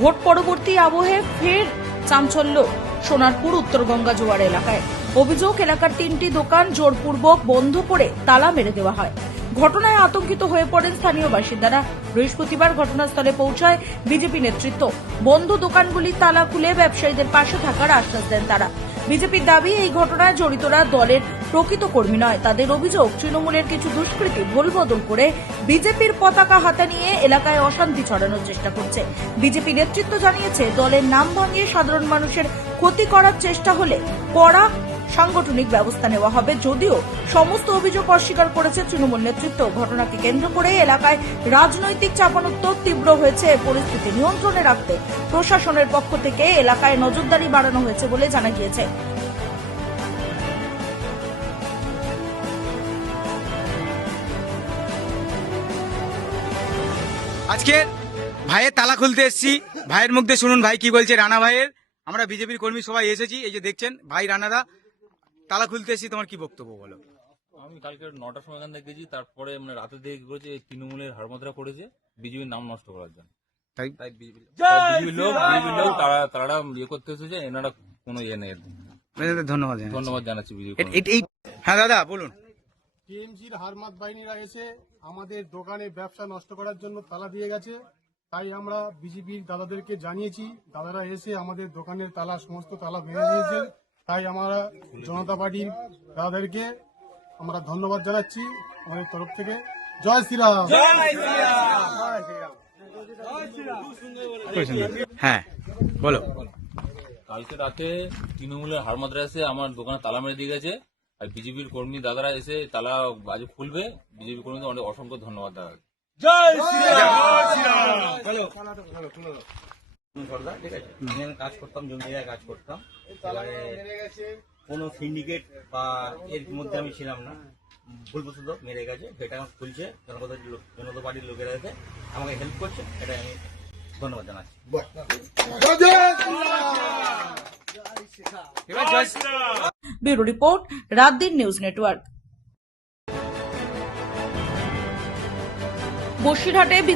Vote পরবর্তী আবহে ফের চাঞ্চল্য সোনারপুর উত্তরগঙ্গা জোয়ার এলাকায়। অভিযোগ, এলাকার 3টি দোকান জোরপূর্বক বন্ধ করে তালা মেরে দেওয়া হয়। ঘটনায় আতঙ্কিত হয়ে পড়েন স্থানীয় বাসিন্দারা। বৃহস্পতিবার ঘটনাস্থলে পৌঁছায় বিজেপি নেতৃত্ব। বন্ধ দোকানগুলি তালা খুলে ব্যবসায়ীদের পাশে থাকার আশ্বাস দেন তারা। বিজেপির দাবি, এই ঘটনায় জড়িতরা দলের প্রকৃত কর্মী নয়। তাদের অভিযোগ, তৃণমূলের কিছু দুষ্কৃতী ভুল বদল করে বিজেপির পতাকা হাতে নিয়ে এলাকায় অশান্তি ছড়ানোর চেষ্টা করছে। বিজেপি নেতৃত্ব জানিয়েছে, দলের নাম ভাঙিয়ে সাধারণ মানুষের ক্ষতি করার চেষ্টা হলে কড়া সাংগঠনিক ব্যবস্থা নেওয়া হবে। যদিও সমস্ত অভিযোগ অস্বীকার করেছে তৃণমূল নেতৃত্ব। ঘটনাকে কেন্দ্র করে এলাকায় রাজনৈতিক চাপানোত্তর তীব্র হয়েছে। পরিস্থিতি নিয়ন্ত্রণে রাখতে প্রশাসনের পক্ষ থেকে এলাকায় নজরদারি বাড়ানো হয়েছে বলে জানা গিয়েছে। আজকে ভাইয়ের তালা খুলতে এসেছি। ভাইয়ের মুখে শুনুন ভাই কি বলছে। রানা ভাইয়ের, আমরা বিজেপির কর্মী সবাই এসেছি। এই যে দেখছেন ভাই রানাদা, তালা খুলতে এসেছি, তোমার কি বক্তব্য বলো? আমি কালকে 9টার সময় এখান থেকে গেছি, তারপরে মানে রাতে দেখে কি করেছে, এই তৃণমূলের হারমাত্রা করেছে বিজেপির নাম নষ্ট করার জন্য। তাই বিজেপির লোক তারা ইয়ে করতে এসেছে, এনারা কোনো ইয়ে নেই। ধন্যবাদ জানাচ্ছি বিজেপি। হ্যাঁ দাদা বলুন। টিএমসির হারমাত বাহিনীরা এসে আমাদের দোকানে ব্যবসা নষ্ট করার জন্য তালা দিয়ে গেছে। তাই আমরা বিজেপির দাদাদেরকে জানিয়েছি, দাদারা এসে আমাদের দোকানের তালা সমস্ত তালা ভেঙে দিয়েছে। তাই আমরা জনতা পার্টির দাদাদেরকে আমরা ধন্যবাদ জানাচ্ছি আমাদের তরফ থেকে। জয় শ্রীরাম। হ্যাঁ বলো। কালকে রাতে তৃণমূলের হারমাত্রা এসে আমার দোকানে তালা মেরে দিয়ে গেছে, আর বিজেপির কর্মী দাদারা এসে তালা আজ খুলবে। বিজেপি কর্মীদের অনেক অসংখ্য ধন্যবাদ দাদা। ঠিক আছে, আমি কাজ করতাম, জমি জায়গায় কাজ করতাম। এবারে কোনো সিন্ডিকেট বা এর মধ্যে আমি ছিলাম না, ভুলবশত মেরে গেছে। সেটা আমার খুলছে, জনতা পার্টির লোকেরা এসে আমাকে হেল্প করছে, এটা আমি ধন্যবাদ জানাচ্ছি। Bureau report, রাতদিন news network. বসিরহাটে